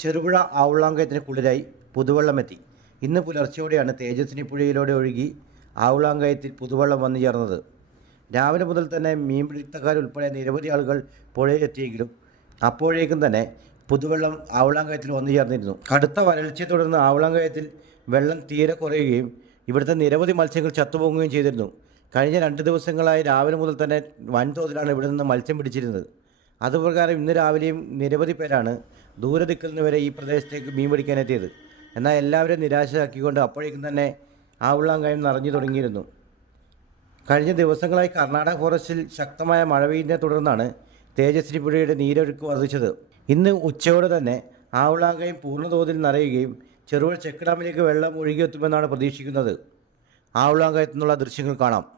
ചെറുപുഴ ആവുളാങ്കയത്തിന് കുളിരായി പുതുവെള്ളമെത്തി. ഇന്ന് പുലർച്ചെയോടെയാണ് തേജസ്വിനി പുഴയിലൂടെ ഒഴുകി ആവുളാങ്കയത്തിൽ പുതുവെള്ളം വന്നു ചേർന്നത്. രാവിലെ മുതൽ തന്നെ മീൻപിടുത്തക്കാരുൾപ്പെടെ നിരവധി ആളുകൾ പുഴയിലെത്തിയെങ്കിലും അപ്പോഴേക്കും തന്നെ പുതുവെള്ളം ആവുളാങ്കയത്തിൽ വന്നു ചേർന്നിരുന്നു. കടുത്ത വരൾച്ചയെ തുടർന്ന് ആവുളാങ്കയത്തിൽ വെള്ളം തീരെ കുറയുകയും ഇവിടുത്തെ നിരവധി മത്സ്യങ്ങൾ ചത്തുപോകുകയും ചെയ്തിരുന്നു. കഴിഞ്ഞ രണ്ട് ദിവസങ്ങളായി രാവിലെ മുതൽ തന്നെ വൻതോതിലാണ് ഇവിടെ നിന്ന് മത്സ്യം പിടിച്ചിരുന്നത്. അതുപ്രകാരം ഇന്ന് രാവിലെയും നിരവധി പേരാണ് ദൂരെ ദിക്കിൽ നിന്ന് വരെ ഈ പ്രദേശത്തേക്ക് മീൻ പിടിക്കാനെത്തിയത്. എന്നാൽ എല്ലാവരും നിരാശയാക്കിക്കൊണ്ട് അപ്പോഴേക്കും തന്നെ ആവുള്ളാങ്കയം നിറഞ്ഞു തുടങ്ങിയിരുന്നു. കഴിഞ്ഞ ദിവസങ്ങളായി കർണാടക ഫോറസ്റ്റിൽ ശക്തമായ മഴ പെയ്യുന്നതിനെ തുടർന്നാണ് തേജസ്വിനി പുഴയുടെ നീരൊഴുക്ക് വർദ്ധിച്ചത്. ഇന്ന് ഉച്ചയോടെ തന്നെ ആവുളാങ്കയം പൂർണതോതിൽ നിറയുകയും ചെറുപുഴ ചെക്ക് ഡാമിലേക്ക് വെള്ളം ഒഴുകിയെത്തുമെന്നാണ് പ്രതീക്ഷിക്കുന്നത്. ആവുളാങ്കയത്തു നിന്നുള്ള ദൃശ്യങ്ങൾ കാണാം.